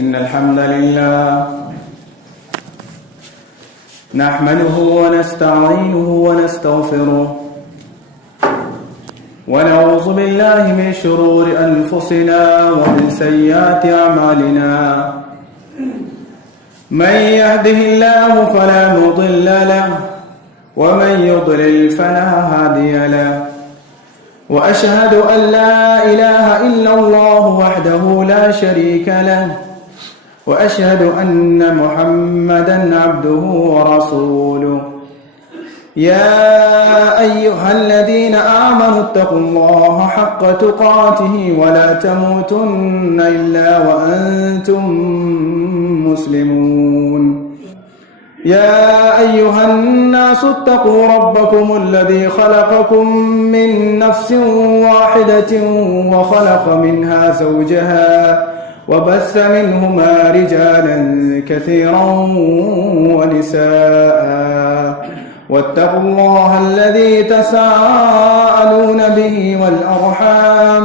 إن الحمد لله نحمده ونستعينه ونستغفره ونعوذ بالله من شرور أنفسنا ومن سيئات أعمالنا. من يهده الله فلا مضل له ومن يضلل فلا هادي له. وأشهد أن لا إله إلا الله وحده لا شريك له وأشهد أن محمدا عبده ورسوله. يا أيها الذين آمنوا اتقوا الله حق تقاته ولا تموتن إلا وأنتم مسلمون. يا أيها الناس اتقوا ربكم الذي خلقكم من نفس واحدة وخلق منها زوجها وبث منهما رجالا كثيرا ونساء. واتقوا الله الذي تساءلون به والأرحام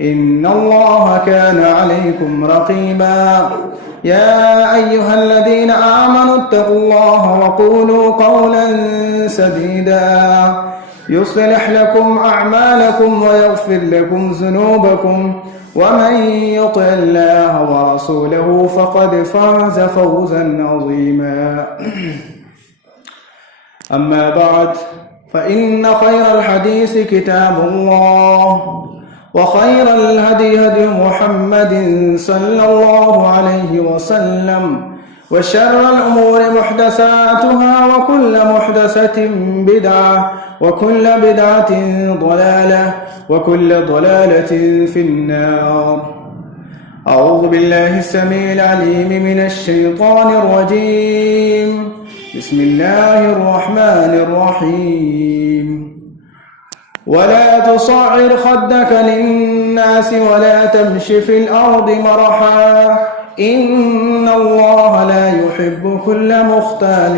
إن الله كان عليكم رقيبا. يا أيها الذين آمنوا اتقوا الله وقولوا قولا سديدا يصلح لكم أعمالكم ويغفر لكم ذنوبكم ومن يطع الله ورسوله فقد فاز فوزا عظيما. أما بعد فإن خير الحديث كتاب الله وخير الهدي هدي محمد صلى الله عليه وسلم وشر الأمور محدثاتها وكل محدثة بدعة وكل بدعة ضلالة وكل ضلالة في النار. أعوذ بالله السميع العليم من الشيطان الرجيم. بسم الله الرحمن الرحيم. ولا تصعر خدك للناس ولا تمش في الأرض مرحا إن الله لا يحب كل مختال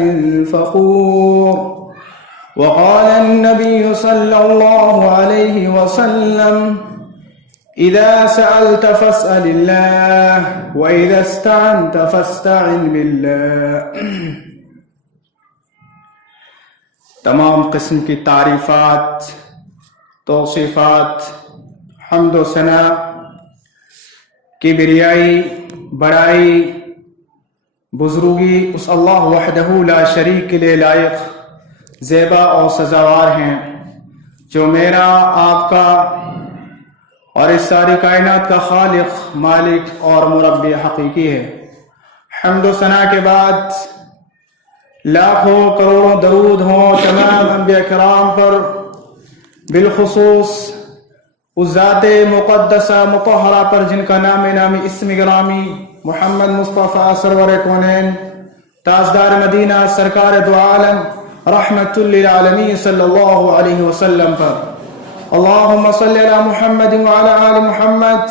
فخور. وقال النبي صلى الله عليه وسلم إذا سألت فاسأل الله وإذا استعنت فاستعن بالله. تمام قسم کی تعریفات، توصیفات، حمد و ثنا، کبریائی، بڑائی، بزرگی اس اللہ وحدہ لا شریک کے لیے لائق، زیبا اور سزاوار ہیں، جو میرا، آپ کا اور اس ساری کائنات کا خالق، مالک اور مربی حقیقی ہے. حمد و ثنا کے بعد لاکھوں کروڑوں درود ہوں تمام انبیاء کرام پر، بالخصوص اس ذات مقدسہ مطہرہ پر جن کا نامی اسم گرامی محمد مصطفیٰ سرور کونین تاجدار مدینہ سرکار دو عالم رحمت للعالمین صلی اللہ علیہ وسلم پر. اللہم صلی علی محمد وعلی آل محمد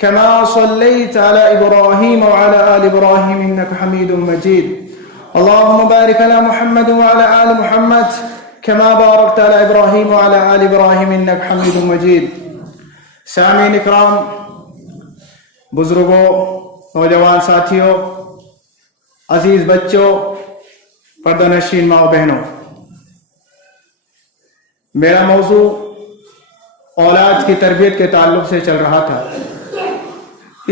كما صلیت علی ابراہیم وعلی آل ابراہیم انک حمید مجید. اللهم بارك على محمد وعلى آل محمد كما باركت على إبراهيم وعلى آل إبراهيم إنك حميد مجيد. سامعین اکرام، بزرگوں، نوجوان ساتھیوں، عزیز بچوں، پردہ نشین ماں و بہنوں، میرا موضوع اولاد کی تربیت کے تعلق سے چل رہا تھا.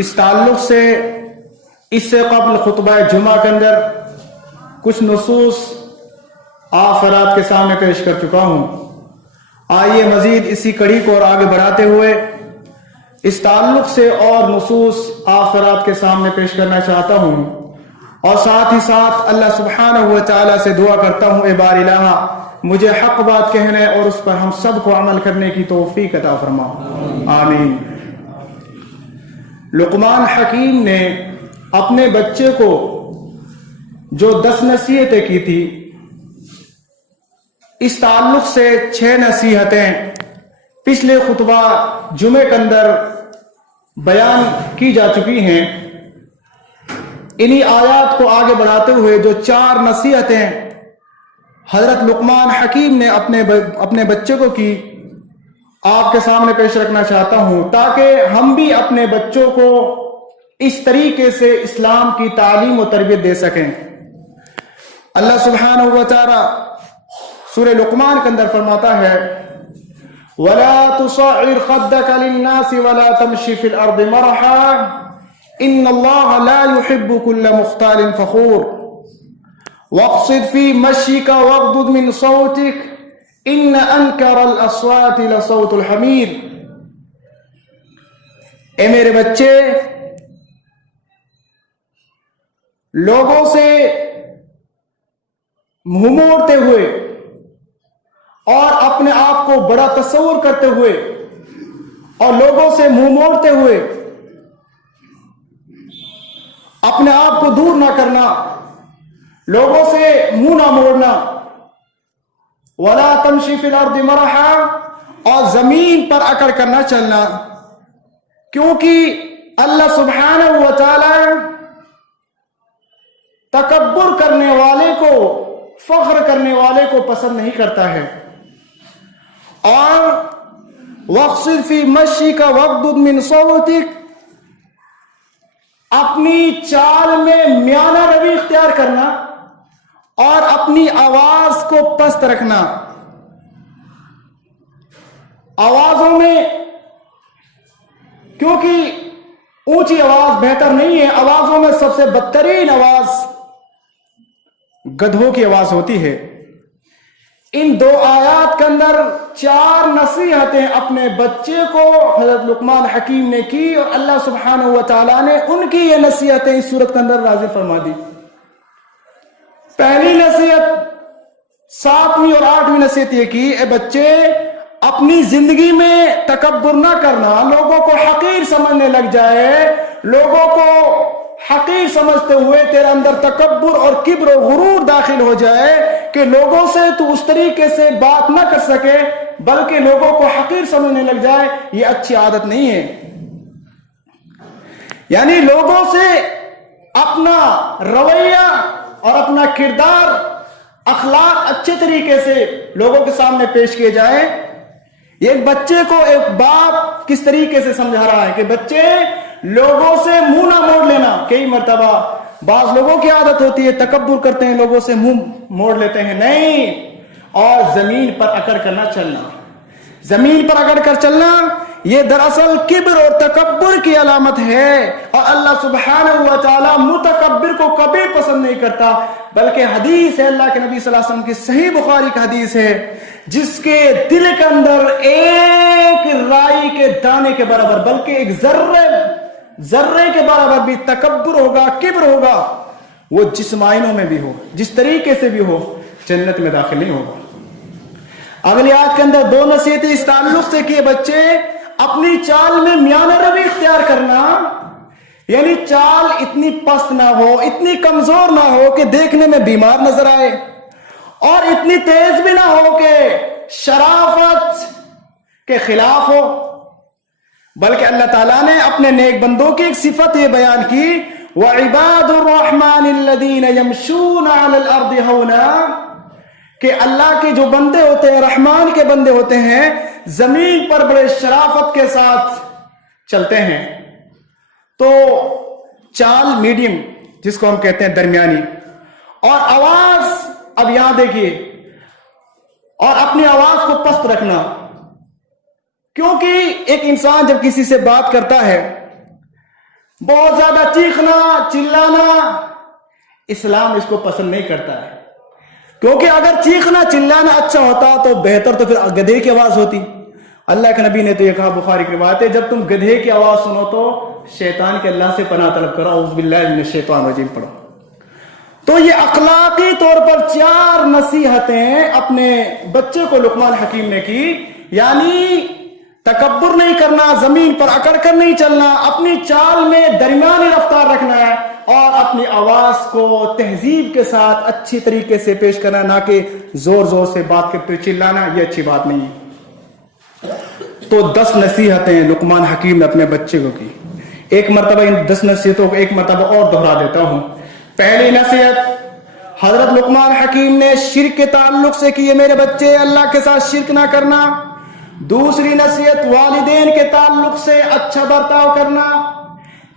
اس تعلق سے اس سے قبل خطبہ جمعہ کے اندر کچھ نصوص آپ حضرات کے سامنے پیش کر چکا ہوں. آئیے مزید اسی کڑی کو اور آگے بڑھاتے ہوئے اس تعلق سے اور نصوص آپ حضرات کے سامنے پیش کرنا چاہتا ہوں، اور ساتھ ہی ساتھ اللہ سبحانہ و تعالیٰ سے دعا کرتا ہوں اے بار الہ مجھے حق بات کہنے اور اس پر ہم سب کو عمل کرنے کی توفیق عطا فرما، آمین. لقمان حکیم نے اپنے بچے کو جو 10 نصیحتیں کی تھی، اس تعلق سے 6 نصیحتیں پچھلے خطبہ جمعے کے اندر بیان کی جا چکی ہیں. انہی آیات کو آگے بڑھاتے ہوئے جو 4 نصیحتیں حضرت لقمان حکیم نے اپنے بچے کو کی، آپ کے سامنے پیش رکھنا چاہتا ہوں، تاکہ ہم بھی اپنے بچوں کو اس طریقے سے اسلام کی تعلیم و تربیت دے سکیں۔ اللہ سبحانہ و تعالی سورہ لقمان کے اندر فرماتا ہے وَلَا تُصَعِّرْ خَدَّكَ لِلنَّاسِ وَلَا تَمْشِ فِي الْأَرْضِ مَرَحًا إِنَّ اللَّهَ لَا يُحِبُّ كُلَّ مُخْتَالٍ فَخُورٍ وَاقْصِدْ فِي مَشْيِكَ وَاغْضُضْ مِنْ صَوْتِكَ إِنَّ أَنْكَرَ الْأَصْوَاتِ لَصَوْتُ الْحَمِيرِ۔ اے میرے بچے، لوگوں سے منہ موڑتے ہوئے اور اپنے آپ کو بڑا تصور کرتے ہوئے اور لوگوں سے منہ موڑتے ہوئے اپنے آپ کو دور نہ کرنا، لوگوں سے منہ نہ موڑنا، وَلَا تَمْشِ فِي الْأَرْضِ مَرَحًا، اور زمین پر اکڑ کر نہ چلنا، کیونکہ اللہ سبحانہ و تعالی تکبر کرنے والے کو، فخر کرنے والے کو پسند نہیں کرتا ہے۔ اور وَاقْصِدْ فِي مَشْيِكَ وَاغْضُضْ مِنْ صَوْتِكَ، اپنی چال میں میانہ روی اختیار کرنا اور اپنی آواز کو پست رکھنا۔ آوازوں میں، کیونکہ اونچی آواز بہتر نہیں ہے، آوازوں میں سب سے بدترین آواز گدھوں کی آواز ہوتی ہے۔ ان دو آیات کے اندر 4 نصیحتیں اپنے بچے کو حضرت لقمان حکیم نے کی، اور اللہ سبحانہ و تعالیٰ نے ان کی یہ نصیحتیں اس سورت کے اندر نازل فرما دی۔ پہلی نصیحت، 7ویں اور 8ویں نصیحت یہ کی، اے بچے، اپنی زندگی میں تکبر نہ کرنا، لوگوں کو حقیر سمجھنے لگ جائے، لوگوں کو حقیر سمجھتے ہوئے تیرے اندر تکبر اور کبر و غرور داخل ہو جائے کہ لوگوں سے تو اس طریقے سے بات نہ کر سکے بلکہ لوگوں کو حقیر سمجھنے لگ جائے، یہ اچھی عادت نہیں ہے۔ یعنی لوگوں سے اپنا رویہ اور اپنا کردار، اخلاق اچھے طریقے سے لوگوں کے سامنے پیش کیے جائیں۔ یہ ایک بچے کو ایک باپ کس طریقے سے سمجھا رہا ہے کہ بچے، لوگوں سے منہ نہ موڑ لینا۔ کئی مرتبہ بعض لوگوں کی عادت ہوتی ہے، تکبر کرتے ہیں، لوگوں سے منہ موڑ لیتے ہیں، نہیں، اور زمین پر اکڑ کر نہ چلنا۔ زمین پر اکڑ کر چلنا یہ دراصل کبر اور تکبر کی علامت ہے، اور اللہ سبحانہ و تعالی متکبر کو کبھی پسند نہیں کرتا، بلکہ حدیث ہے اللہ کے نبی صلی اللہ علیہ وسلم کی صحیح بخاری کی حدیث ہے، جس کے دل کے اندر ایک رائی کے دانے کے برابر، بلکہ ایک ذرے کے برابر بھی تکبر ہوگا، کبر ہوگا، وہ جس معنوں میں بھی ہو، جس طریقے سے بھی ہو، جنت میں داخل نہیں ہوگا۔ اگلی آیت کے اندر 2 نصیحتیں اس تعلق سے کہ بچے، اپنی چال میں میانہ روی اختیار کرنا، یعنی چال اتنی پست نہ ہو، اتنی کمزور نہ ہو کہ دیکھنے میں بیمار نظر آئے، اور اتنی تیز بھی نہ ہو کہ شرافت کے خلاف ہو، بلکہ اللہ تعالیٰ نے اپنے نیک بندوں کی ایک صفت یہ بیان کی، وَعِبَادُ الرَّحْمَنِ الَّذِينَ يَمْشُونَ عَلَى الْأَرْضِ هَوْنًا، کہ اللہ کے جو بندے ہوتے ہیں، رحمان کے بندے ہوتے ہیں، زمین پر بڑے شرافت کے ساتھ چلتے ہیں۔ تو چال میڈیم، جس کو ہم کہتے ہیں درمیانی، اور آواز، اب یہاں دیکھیے، اور اپنی آواز کو پست رکھنا، کیونکہ ایک انسان جب کسی سے بات کرتا ہے، بہت زیادہ چیخنا، چلانا، اسلام اس کو پسند نہیں کرتا ہے، کیونکہ اگر چیخنا چلانا اچھا ہوتا تو بہتر تو پھر گدھے کی آواز ہوتی۔ اللہ کے نبی نے تو یہ کہا، بخاری کی روایت ہے، جب تم گدھے کی آواز سنو تو شیطان کے اللہ سے پناہ طلب کرو، اعوذ باللہ من الشیطان الرجیم پڑھو۔ تو یہ اخلاقی طور پر 4 نصیحتیں اپنے بچے کو لقمان حکیم نے کی، یعنی تکبر نہیں کرنا، زمین پر اکڑ کر نہیں چلنا، اپنی چال میں درمیانی رفتار رکھنا ہے، اور اپنی آواز کو تہذیب کے ساتھ اچھی طریقے سے پیش کرنا، نہ کہ زور زور سے بات کرتے چلانا، یہ اچھی بات نہیں ہے۔ تو 10 نصیحتیں لقمان حکیم نے اپنے بچے کو کی۔ ایک مرتبہ ان 10 نصیحتوں کو ایک مرتبہ اور دہرا دیتا ہوں۔ پہلی نصیحت حضرت لقمان حکیم نے شرک کے تعلق سے کی، میرے بچے اللہ کے ساتھ شرک نہ کرنا۔ دوسری نصیحت والدین کے تعلق سے اچھا برتاؤ کرنا۔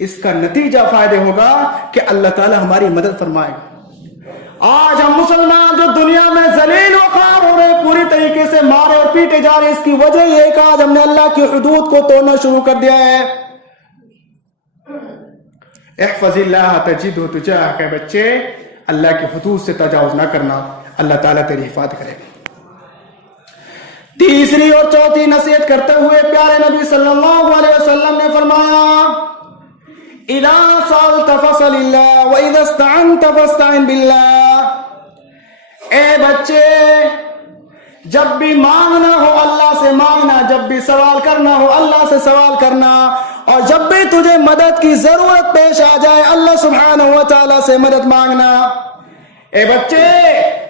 اس کا نتیجہ فائدہ ہوگا کہ اللہ تعالی ہماری مدد فرمائے گا۔ آج ہم مسلمان جو دنیا میں ذلیل و خوار ہو رہے، پوری طریقے سے مارے اور پیٹے جا رہے، اس کی وجہ یہ ہے کہ آج ہم نے اللہ کی حدود کو توڑنا شروع کر دیا ہے۔ احفظ اللہ تجدہ تجاہک، بچے اللہ کی حدود سے تجاوز نہ کرنا، اللہ تعالیٰ تیری حفاظت کرے گا۔ تیسری اور چوتھی نصیحت کرتے ہوئے پیارے نبی صلی اللہ علیہ وسلم نے فرمایا، اذا سألت فاسأل اللہ واذا استعنت فاستعن باللہ۔ اے بچے، جب بھی مانگنا ہو اللہ سے مانگنا، جب بھی سوال کرنا ہو اللہ سے سوال کرنا، اور جب بھی تجھے مدد کی ضرورت پیش آ جائے اللہ سبحانہ و تعالیٰ سے مدد مانگنا۔ اے بچے،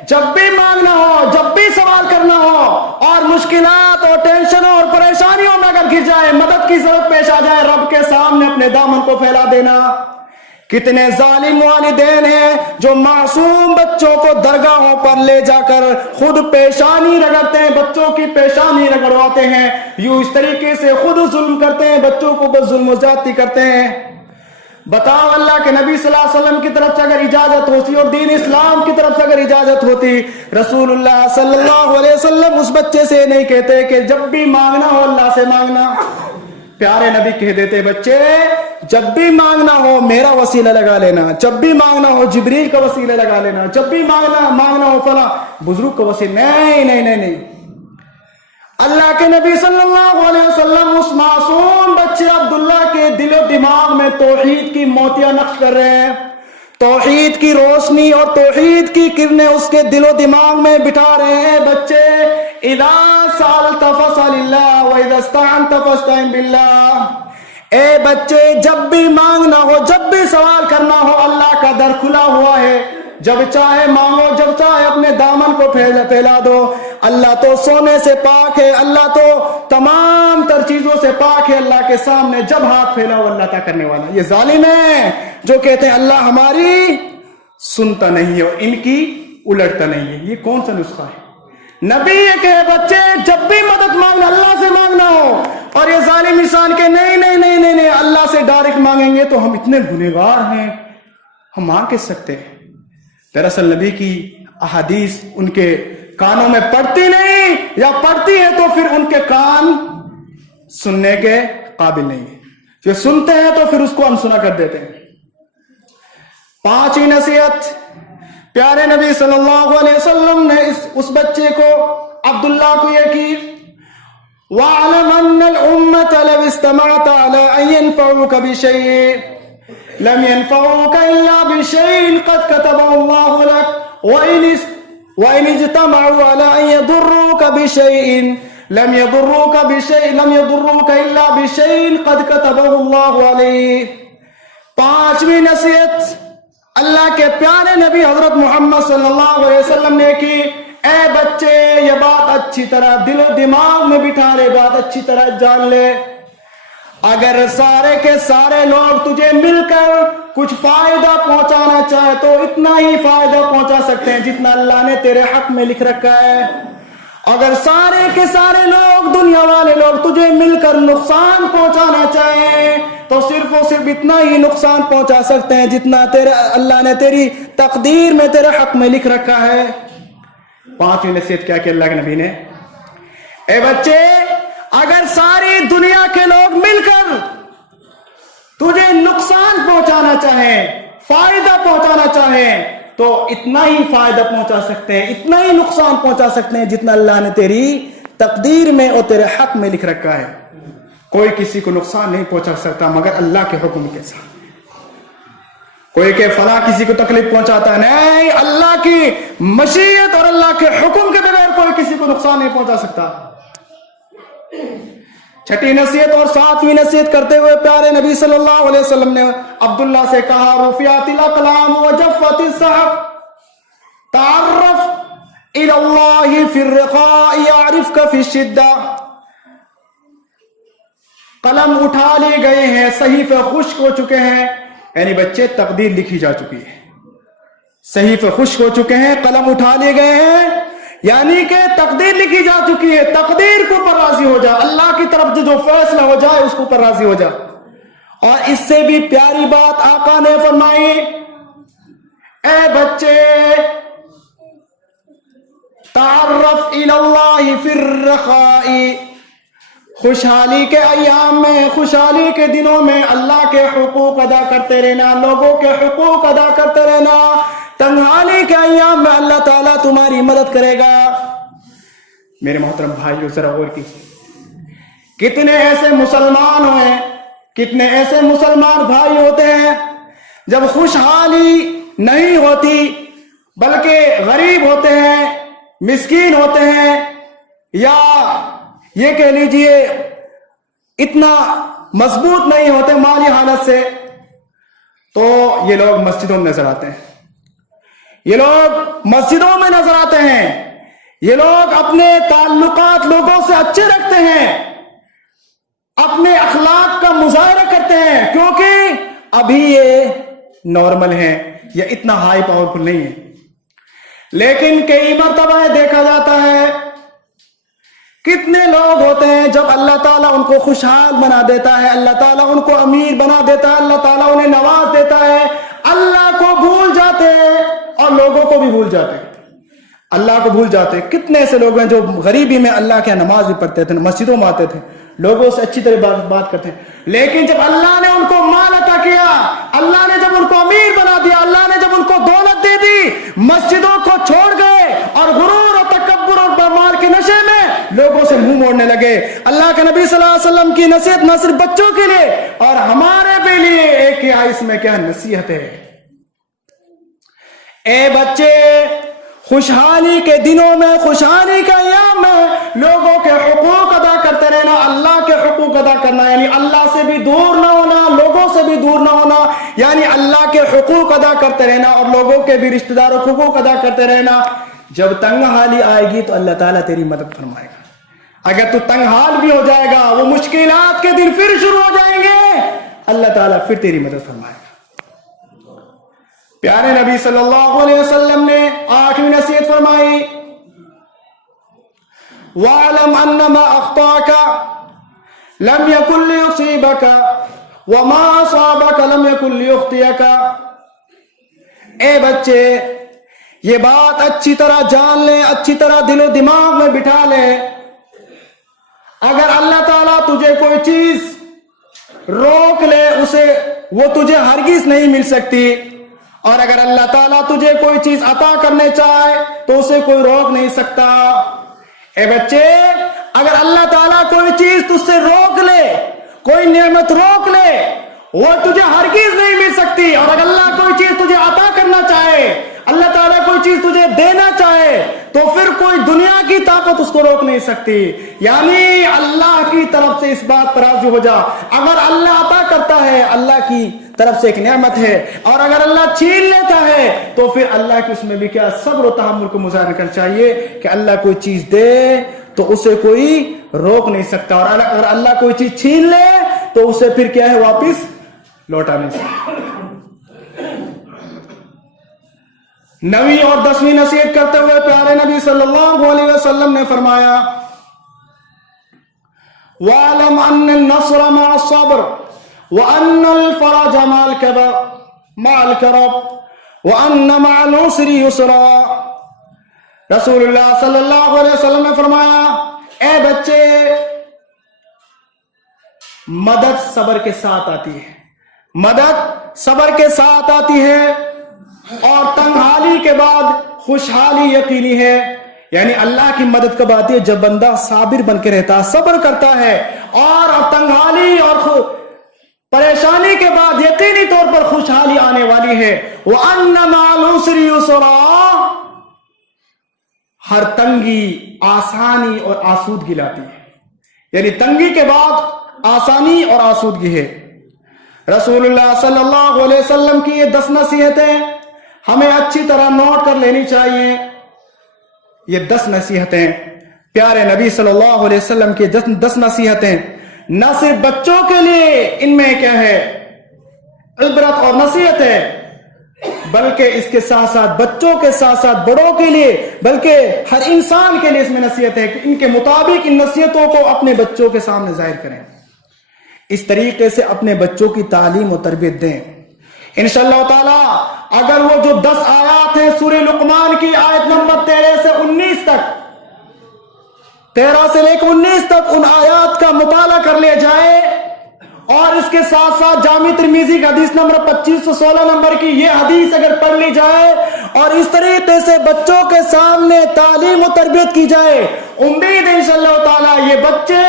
جب بھی مانگنا ہو، جب بھی سوال کرنا ہو، اور مشکلات اور ٹینشنوں اور پریشانیوں میں اگر گر جائے، مدد کی ضرورت پیش آ جائے، رب کے سامنے اپنے دامن کو پھیلا دینا۔ کتنے ظالم والدین ہیں جو معصوم بچوں کو درگاہوں پر لے جا کر خود پیشانی رگڑتے ہیں، بچوں کی پیشانی رگڑواتے ہیں، یوں اس طریقے سے خود ظلم کرتے ہیں، بچوں کو بس ظلم و زیادتی کرتے ہیں۔ بتاؤ، اللہ کے نبی صلی اللہ علیہ وسلم کی طرف سے اگر اجازت ہوتی اور دین اسلام کی طرف سے اگر اجازت ہوتی، رسول اللہ صلی اللہ علیہ وسلم اس بچے سے نہیں کہتے کہ جب بھی مانگنا ہو اللہ سے مانگنا۔ پیارے نبی کہہ دیتے، بچے جب بھی مانگنا ہو میرا وسیلہ لگا لینا، جب بھی مانگنا ہو جبریل کا وسیلہ لگا لینا، جب بھی مانگنا ہو فلاں بزرگ کا وسیلہ۔ نہیں نہیں نہیں نہیں، اللہ کے نبی صلی اللہ علیہ وسلم اس معصوم بچے عبداللہ کے دل و دماغ میں توحید کی موتیاں نقش کر رہے ہیں، توحید کی روشنی اور توحید کی کرنیں اس کے دل و دماغ میں بٹھا رہے ہیں۔ بچے، اذا سألت فاسأل اللہ واذا استعنت فاستعن باللہ۔ اے بچے، جب بھی مانگنا ہو، جب بھی سوال کرنا ہو، اللہ کا در کھلا ہوا ہے، جب چاہے مانگو، جب چاہے اپنے دامن کو پھیلا دو۔ اللہ تو سونے سے پاک ہے، اللہ تو تمام تر چیزوں سے پاک ہے، اللہ کے سامنے جب ہاتھ پھیلا وہ اللہ عطا کرنے والا۔ یہ ظالم ہے جو کہتے ہیں اللہ ہماری سنتا نہیں ہے اور ان کی الٹتا نہیں ہے، یہ کون سا نسخہ ہے؟ نبی یہ کہ بچے جب بھی مدد مانگنا اللہ سے مانگنا ہو، اور یہ ظالم انسان کے نہیں نہیں نہیں نہیں نہیں اللہ سے ڈائریکٹ مانگیں گے تو ہم اتنے گنہگار ہیں، ہم مانگ کیسے سکتے ہیں؟ دراصل نبی کی احادیث ان کے کانوں میں پڑتی نہیں، یا پڑتی ہے تو پھر ان کے کان سننے کے قابل نہیں ہے، جو سنتے ہیں تو پھر اس کو انسنا کر دیتے ہیں۔ پانچویں نصیحت پیارے نبی صلی اللہ علیہ وسلم نے اس بچے کو عبداللہ کو یہ کی، وَاعْلَمْ أَنَّ الْأُمَّةَ لَوِ اسْتَمَعْتَ عَلَىٰ أَن يَنْفَعُوكَ بِشَيْءٍ لَمْ يَنْفَعُوكَ إِلَّا بِشَيْءٍ قَدْ كَتَبَهُ اللَّهُ لَكَ وَإِنِ اجْتَمَعُوا عَلَىٰ أَن يَضُرُّوكَ بِشَيْءٍ لَمْ يَضُرُّوكَ إِلَّا بِشَيْءٍ قَدْ كَتَبَهُ اللَّهُ عَلَيْكَ۔ پانچویں نصیحت اللہ کے پیارے نبی حضرت محمد صلی اللہ علیہ وسلم نے کی، اے بچے یہ بات اچھی طرح دل و دماغ میں بٹھا لے، بات اچھی طرح جان لے، اگر سارے کے سارے لوگ تجھے مل کر کچھ فائدہ پہنچانا چاہے تو اتنا ہی فائدہ پہنچا سکتے ہیں جتنا اللہ نے تیرے حق میں لکھ رکھا ہے۔ اگر سارے کے سارے لوگ، دنیا والے لوگ تجھے مل کر نقصان پہنچانا چاہیں تو صرف اور صرف اتنا ہی نقصان پہنچا سکتے ہیں جتنا اللہ نے تیری تقدیر میں تیرے حق میں لکھ رکھا ہے۔ پانچویں نصیحت کیا کہ اللہ کے نبی نے، اے بچے اگر ساری دنیا کے لوگ مل کر تجھے نقصان پہنچانا چاہیں، فائدہ پہنچانا چاہیں تو اتنا ہی فائدہ پہنچا سکتے ہیں، اتنا ہی نقصان پہنچا سکتے ہیں جتنا اللہ نے تیری تقدیر میں اور تیرے حق میں لکھ رکھا ہے۔ کوئی کسی کو نقصان نہیں پہنچا سکتا مگر اللہ کے حکم کے ساتھ۔ کوئی کہ فلاں کسی کو تکلیف پہنچاتا ہے، نہیں، اللہ کی مشیت اور اللہ کے حکم کے بغیر کوئی کسی کو نقصان نہیں پہنچا سکتا۔ چھٹی نصیحت اور ساتویں نصیحت کرتے ہوئے پیارے نبی صلی اللہ علیہ وسلم نے عبداللہ سے کہا، رفعت الاقلام وجفت الصحف تعرف الى اللہ فی الرخاء یعرفک فی الشدہ۔ قلم اٹھا لیے گئے ہیں، صحیفے خشک ہو چکے ہیں، یعنی بچے تقدیر لکھی جا چکی ہے، صحیفے خشک ہو چکے ہیں، قلم اٹھا لیے گئے ہیں، یعنی کہ تقدیر لکھی جا چکی ہے، تقدیر کو پر راضی ہو جا، اللہ کی طرف جو فیصلہ ہو جائے اس کو پر راضی ہو جا۔ اور اس سے بھی پیاری بات آقا نے فرمائی، اے بچے تعرف الی اللہ فی الرخاء، خوشحالی کے ایام میں، خوشحالی کے دنوں میں اللہ کے حقوق ادا کرتے رہنا، لوگوں کے حقوق ادا کرتے رہنا۔ تنہائی کے ایام میں اللہ تعالیٰ تمہاری مدد کرے گا۔ میرے محترم بھائیو، ذرا غور کیجیے، کتنے ایسے مسلمان ہوئے، کتنے ایسے مسلمان بھائی ہوتے ہیں جب خوشحالی نہیں ہوتی بلکہ غریب ہوتے ہیں، مسکین ہوتے ہیں، یا یہ کہہ لیجئے اتنا مضبوط نہیں ہوتے مالی حالت سے، تو یہ لوگ مسجدوں میں نظر آتے ہیں، یہ لوگ مسجدوں میں نظر آتے ہیں، یہ لوگ اپنے تعلقات لوگوں سے اچھے رکھتے ہیں، اپنے اخلاق کا مظاہرہ کرتے ہیں، کیونکہ ابھی یہ نارمل ہیں یا اتنا ہائی پاورفل نہیں ہے۔ لیکن کئی مرتبہ دیکھا جاتا ہے کتنے لوگ ہوتے ہیں جب اللہ تعالیٰ ان کو خوشحال بنا دیتا ہے، اللہ تعالیٰ ان کو امیر بنا دیتا ہے، اللہ تعالیٰ انہیں نواز دیتا ہے، اللہ کو بھول جاتے ہیں اور لوگوں کو بھی بھول جاتے ہیں، اللہ کو بھول جاتے ہیں۔ کتنے ایسے لوگ ہیں جو غریبی میں اللہ کے نماز بھی پڑھتے تھے، مسجدوں میں آتے تھے، لوگوں سے اچھی طرح بات کرتے ہیں، لیکن جب اللہ نے ان کو مال عطا کیا، اللہ نے جب ان کو امیر بنا دیا، اللہ نے جب ان کو دولت دے دی، مسجدوں کو چھوڑ گئے اور غرور اور تکبر اور مال کے نشے میں لوگوں سے منہ موڑنے لگے۔ اللہ کے نبی صلی اللہ علیہ وسلم کی نصیحت نہ صرف بچوں کے لیے اور ہمارے بھی لیے ایک ہی، اس میں کیا نصیحت ہے؟ اے بچے، خوشحالی کے دنوں میں، خوشحالی کے ایام میں لوگوں کے حقوق ادا کرتے رہنا، اللہ کے حقوق ادا کرنا، یعنی اللہ سے بھی دور نہ ہونا، لوگوں سے بھی دور نہ ہونا، یعنی اللہ کے حقوق ادا کرتے رہنا اور لوگوں کے بھی رشتہ داروں کے حقوق ادا کرتے رہنا۔ جب تنگ حالی آئے گی تو اللہ تعالیٰ تیری مدد فرمائے گا۔ اگر تو تنگ حال بھی ہو جائے گا، وہ مشکلات کے دن پھر شروع ہو جائیں گے، اللہ تعالیٰ پھر تیری مدد فرمائے گا۔ پیارے نبی صلی اللہ علیہ وسلم نے 8ویں نصیحت فرمائی، وَاعْلَمْ أَنَّ مَا أَخْطَأَكَ لَمْ يَكُنْ لِيُصِيبَكَ وَمَا أَصَابَكَ لَمْ يَكُنْ لِيُخْطِئَكَ۔ اے بچے، یہ بات اچھی طرح جان لیں، اچھی طرح دل و دماغ میں بٹھا لیں، اگر اللہ تعالیٰ تجھے کوئی چیز روک لے، اسے وہ تجھے ہرگز نہیں مل سکتی، اور اگر اللہ تعالیٰ تجھے کوئی چیز عطا کرنے چاہے تو اسے کوئی روک نہیں سکتا۔ اے بچے، اگر اللہ تعالیٰ کوئی چیز تجھ سے روک لے، کوئی نعمت روک لے، وہ تجھے ہرگز نہیں مل سکتی، اور اگر اللہ کوئی چیز تجھے عطا کرنا چاہے، اللہ تعالیٰ کوئی چیز تجھے دینا چاہے، تو پھر کوئی دنیا کی طاقت اس کو روک نہیں سکتی۔ یعنی اللہ کی طرف سے اس بات پر راضی ہو جا، اگر اللہ عطا کرتا ہے اللہ کی طرف سے ایک نعمت ہے، اور اگر اللہ چھین لیتا ہے تو پھر اللہ کی اس میں بھی کیا صبر و تحمل کو مظاہرہ کرنا چاہیے کہ اللہ کوئی چیز دے تو اسے کوئی روک نہیں سکتا، اور اگر اللہ کوئی چیز چھین لے تو اسے پھر کیا ہے واپس لوٹا نہیں سکتا۔ 9ویں اور 10ویں نصیحت کرتے ہوئے پیارے نبی صلی اللہ علیہ وسلم نے فرمایا، وَاعْلَمْ أَنَّ النَّصْرَ مَعَ الصَّبْرِ وَأَنَّ الْفَرَجَ مَعَ الْكَرْبِ وَأَنَّ مَعَ الْعُسْرِ يُسْرًا۔ رسول اللہ صلی اللہ علیہ وسلم نے فرمایا، اے بچے، مدد صبر کے ساتھ آتی ہے، مدد صبر کے ساتھ آتی ہے، اور تنگحالی کے بعد خوشحالی یقینی ہے۔ یعنی اللہ کی مدد کب آتی ہے؟ جب بندہ صابر بن کے رہتا، صبر کرتا ہے، اور تنگحالی اور پریشانی کے بعد یقینی طور پر خوشحالی آنے والی ہے۔ وَأَنَّ مَعَ الْعُسْرِ يُسْرًا، ہر تنگی آسانی اور آسودگی لاتی ہے، یعنی تنگی کے بعد آسانی اور آسودگی ہے۔ رسول اللہ صلی اللہ علیہ وسلم کی یہ 10 نصیحتیں ہمیں اچھی طرح نوٹ کر لینی چاہیے۔ یہ 10 نصیحتیں پیارے نبی صلی اللہ علیہ وسلم کی 10 نصیحتیں نہ صرف بچوں کے لیے ان میں کیا ہے عبرت اور نصیحت ہے، بلکہ اس کے ساتھ ساتھ بچوں کے ساتھ ساتھ بڑوں کے لیے، بلکہ ہر انسان کے لیے اس میں نصیحت ہے کہ ان کے مطابق ان نصیحتوں کو اپنے بچوں کے سامنے ظاہر کریں۔ اس طریقے سے اپنے بچوں کی تعلیم و تربیت دیں انشاءاللہ تعالی۔ اگر وہ جو 10 آیات ہیں سورہ لقمان کی آیت نمبر 13 سے 19 تک، 13 سے لے کر 19 تک ان آیات کا مطالعہ کر لیا جائے، اور اس کے ساتھ ساتھ جامع ترمذی کی حدیث نمبر 2516 نمبر کی یہ حدیث اگر پڑھ لی جائے اور اس طریقے سے بچوں کے سامنے تعلیم و تربیت کی جائے، امید ہے انشاءاللہ تعالی یہ بچے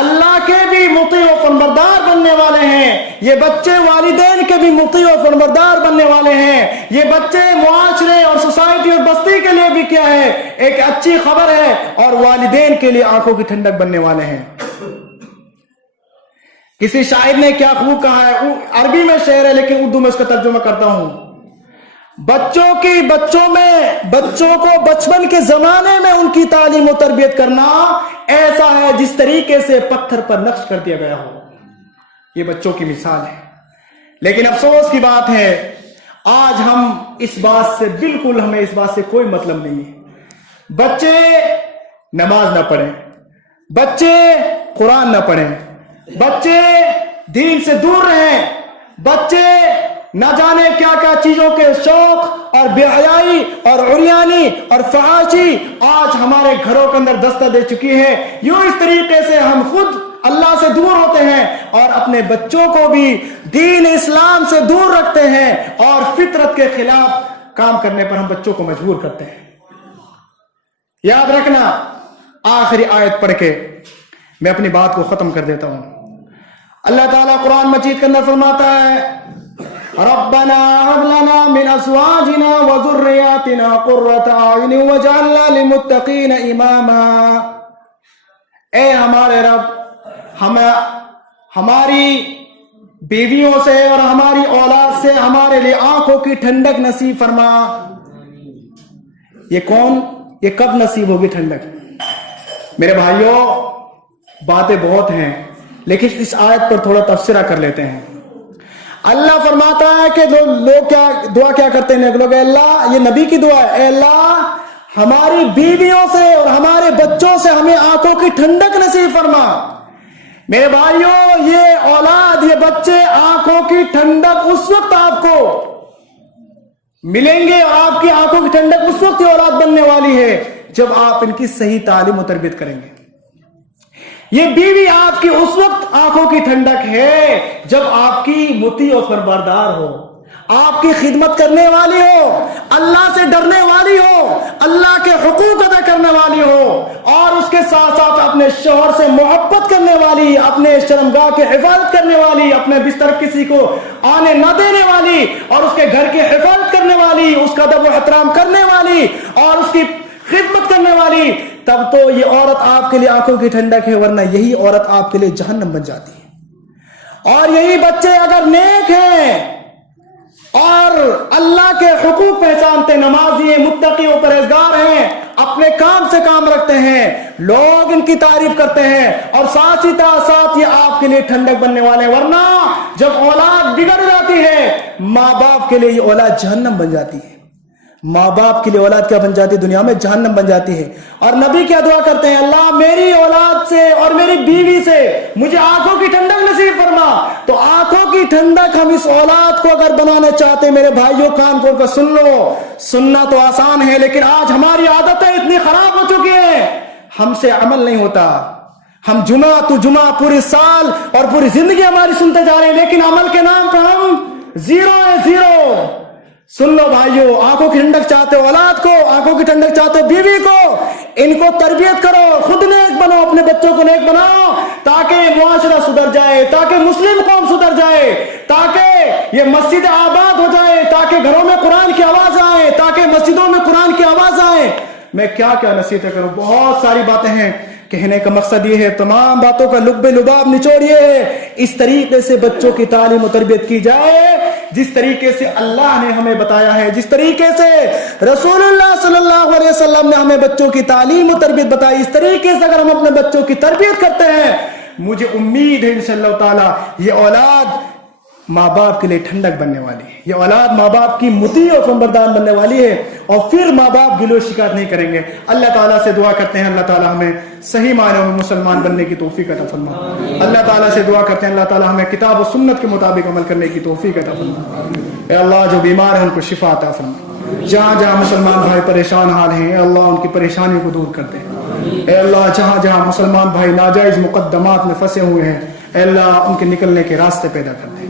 اللہ کے بھی مطیع و فرمانبردار بننے والے ہیں، یہ بچے والدین کے بھی مطیع و فرمانبردار بننے والے ہیں، یہ بچے معاشرے اور سوسائٹی اور بستی کے لیے بھی کیا ہے ایک اچھی خبر ہے، اور والدین کے لیے آنکھوں کی ٹھنڈک بننے والے ہیں۔ کسی شاعر نے کیا خوب کہا ہے، عربی میں شعر ہے لیکن اردو میں اس کا ترجمہ کرتا ہوں، بچوں کو بچپن کے زمانے میں ان کی تعلیم و تربیت کرنا ایسا ہے جس طریقے سے پتھر پر نقش کر دیا گیا ہو۔ یہ بچوں کی مثال ہے، لیکن افسوس کی بات ہے آج ہم اس بات سے بالکل، ہمیں اس بات سے کوئی مطلب نہیں ہے۔ بچے نماز نہ پڑھیں، بچے قرآن نہ پڑھیں، بچے دین سے دور رہیں، بچے نہ جانے کیا کیا چیزوں کے شوق اور بے حیائی اور عریانی اور فحاشی آج ہمارے گھروں کے اندر دستہ دے چکی ہے۔ یوں اس طریقے سے ہم خود اللہ سے دور ہوتے ہیں اور اپنے بچوں کو بھی دین اسلام سے دور رکھتے ہیں، اور فطرت کے خلاف کام کرنے پر ہم بچوں کو مجبور کرتے ہیں۔ یاد رکھنا، آخری آیت پڑھ کے میں اپنی بات کو ختم کر دیتا ہوں۔ اللہ تعالیٰ قرآن مجید کے اندر فرماتا ہے، ربنا هب لنا من ازواجنا وذرياتنا قرة اعين واجعلنا للمتقين اماما۔ اے ہمارے رب، ہماری بیویوں سے اور ہماری اولاد سے ہمارے لیے آنکھوں کی ٹھنڈک نصیب فرما۔ یہ کون، یہ کب نصیب ہوگی ٹھنڈک؟ میرے بھائیوں، باتیں بہت ہیں لیکن اس آیت پر تھوڑا تبصرہ کر لیتے ہیں۔ اللہ فرماتا ہے کہ لوگ کیا دعا کیا کرتے ہیں، لوگ، اے اللہ، یہ نبی کی دعا ہے، اے اللہ ہماری بیویوں سے اور ہمارے بچوں سے ہمیں آنکھوں کی ٹھنڈک نصیب فرما۔ میرے بھائیوں، یہ اولاد، یہ بچے آنکھوں کی ٹھنڈک اس وقت آپ کو ملیں گے، اور آپ کی آنکھوں کی ٹھنڈک اس وقت یہ اولاد بننے والی ہے جب آپ ان کی صحیح تعلیم و تربیت کریں گے۔ یہ بیوی آپ کی اس وقت آنکھوں کی ٹھنڈک ہے جب آپ کی مطیع و فرمانبردار ہو، آپ کی خدمت کرنے والی ہو، اللہ سے ڈرنے والی ہو، اللہ کے حقوق ادا کرنے والی ہو، اور اس کے ساتھ ساتھ اپنے شوہر سے محبت کرنے والی، اپنے شرمگاہ کی حفاظت کرنے والی، اپنے بستر کسی کو آنے نہ دینے والی، اور اس کے گھر کی حفاظت کرنے والی، اس کا ادب و احترام کرنے والی اور اس کی خدمت کرنے والی، تب تو یہ عورت آپ کے لیے آنکھوں کی ٹھنڈک ہے، ورنہ یہی عورت آپ کے لیے جہنم بن جاتی ہے۔ اور یہی بچے اگر نیک ہیں اور اللہ کے حقوق پہچانتے، نمازی ہیں، متقی و پرہیزگار ہیں، اپنے کام سے کام رکھتے ہیں، لوگ ان کی تعریف کرتے ہیں، اور ساتھ ہی ساتھ یہ آپ کے لیے ٹھنڈک بننے والے ہیں۔ ورنہ جب اولاد بگڑ جاتی ہے، ماں باپ کے لیے یہ اولاد جہنم بن جاتی ہے۔ ماں باپ کے لیے اولاد کیا بن جاتی ہے؟ دنیا میں جہنم بن جاتی ہے۔ اور نبی کیا دعا کرتے ہیں؟ اللہ میری اولاد سے اور میری بیوی سے مجھے آنکھوں کی ٹھنڈک نصیب فرما۔ تو آنکھوں کی ٹھنڈک ہم اس اولاد کو اگر بنانا چاہتے ہیں، میرے بھائیوں کان کھول کر سن لو، سننا تو آسان ہے لیکن آج ہماری عادتیں اتنی خراب ہو چکی ہیں، ہم سے عمل نہیں ہوتا۔ ہم جمعہ تو جمعہ پورے سال اور پوری زندگی ہماری سنتے جا رہے ہیں، لیکن عمل کے نام پر ہم زیرو ہے، زیرو۔ سن لو بھائیو، آنکھوں کی ٹھنڈک چاہتے ہو اولاد کو، آنکھوں کی ٹھنڈک چاہتے ہو بیوی کو، ان کو تربیت کرو، خود نیک بنو، اپنے بچوں کو نیک بناؤ، تاکہ معاشرہ سدھر جائے، تاکہ مسلم قوم سدھر جائے، تاکہ یہ مسجد آباد ہو جائے، تاکہ گھروں میں قرآن کی آواز آئے، تاکہ مسجدوں میں قرآن کی آواز آئے۔ میں کیا نصیحتیں کروں، بہت ساری باتیں ہیں، کہنے کا مقصد یہ ہے، تمام باتوں کا لب لباب نچوڑ یہ ہے، اس طریقے سے بچوں کی تعلیم و تربیت کی جائے جس طریقے سے اللہ نے ہمیں بتایا ہے، جس طریقے سے رسول اللہ صلی اللہ علیہ وسلم نے ہمیں بچوں کی تعلیم و تربیت بتائی، اس طریقے سے اگر ہم اپنے بچوں کی تربیت کرتے ہیں، مجھے امید ہے انشاءاللہ تعالی یہ اولاد ماں باپ کے لیے ٹھنڈک بننے والی ہے. یہ اولاد ماں باپ کی مطیع اور فرمانبردار بننے والی ہے اور پھر ماں باپ گلو شکایت نہیں کریں گے. اللہ تعالیٰ سے دعا کرتے ہیں اللہ تعالیٰ ہمیں صحیح معنوں میں مسلمان بننے کی توفیق عطا فرما. اللہ تعالیٰ سے دعا کرتے ہیں اللہ تعالیٰ ہمیں کتاب و سنت کے مطابق عمل کرنے کی توفیق عطا فرما. اے اللہ جو بیمار ہیں ان کو شفا عطا فرما. جہاں جہاں مسلمان بھائی پریشان حال ہیں اے اللہ ان کی پریشانیوں کو دور کرتے ہیں. اے اللہ جہاں جہاں مسلمان بھائی ناجائز مقدمات میں پھنسے ہوئے ہیں اے اللہ ان کے نکلنے کے راستے پیدا کر دیں.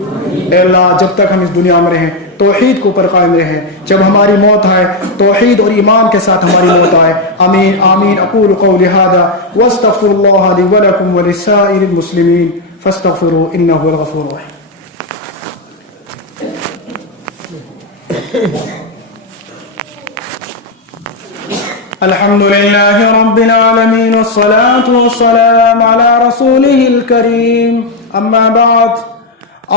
اے اللہ جب تک ہم اس دنیا میں رہیں توحید کو اوپر قائم رہیں. جب ہماری موت آئے توحید اور ایمان کے ساتھ ہماری موت آئے. آمین آمین. اقول قولی ھذا واستغفر اللہ لی ولکم ولسائر المسلمین فاستغفروہ انہ هو الغفور الرحیم. الحمد لله رب العالمين والصلاة والسلام على رسوله الكريم. أما بعد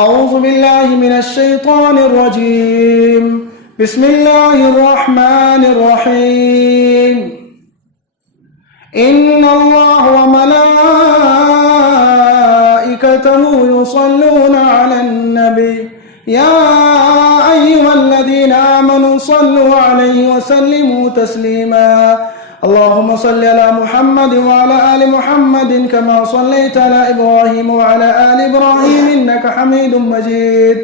أعوذ بالله من الشيطان الرجيم. بسم الله الرحمن الرحيم. إن الله وملائكته يصلون على النبي يا أيها الذين آمنوا صلوا عليه وسلموا تسليما. اللهم صل على محمد وعلى آل محمد كما صليت على إبراهيم وعلى آل إبراهيم إنك حميد مجيد.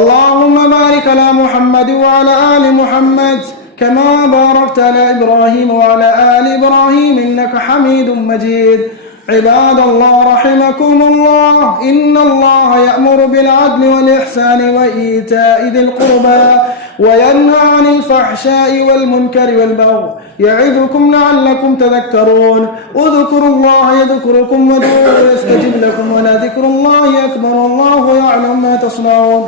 اللهم بارك على محمد وعلى آل محمد كما باركت على إبراهيم وعلى آل إبراهيم إنك حميد مجيد. عباد الله رحمكم الله إن الله يأمر بالعدل والإحسان وإيتاء ذي القربى وينهى عن الفحشاء والمنكر والبغي يعظكم لعلكم تذكرون. اذكروا الله يذكركم وادعوه يستجب لكم ولذكر الله أكبر. الله يعلم ما تصنعون.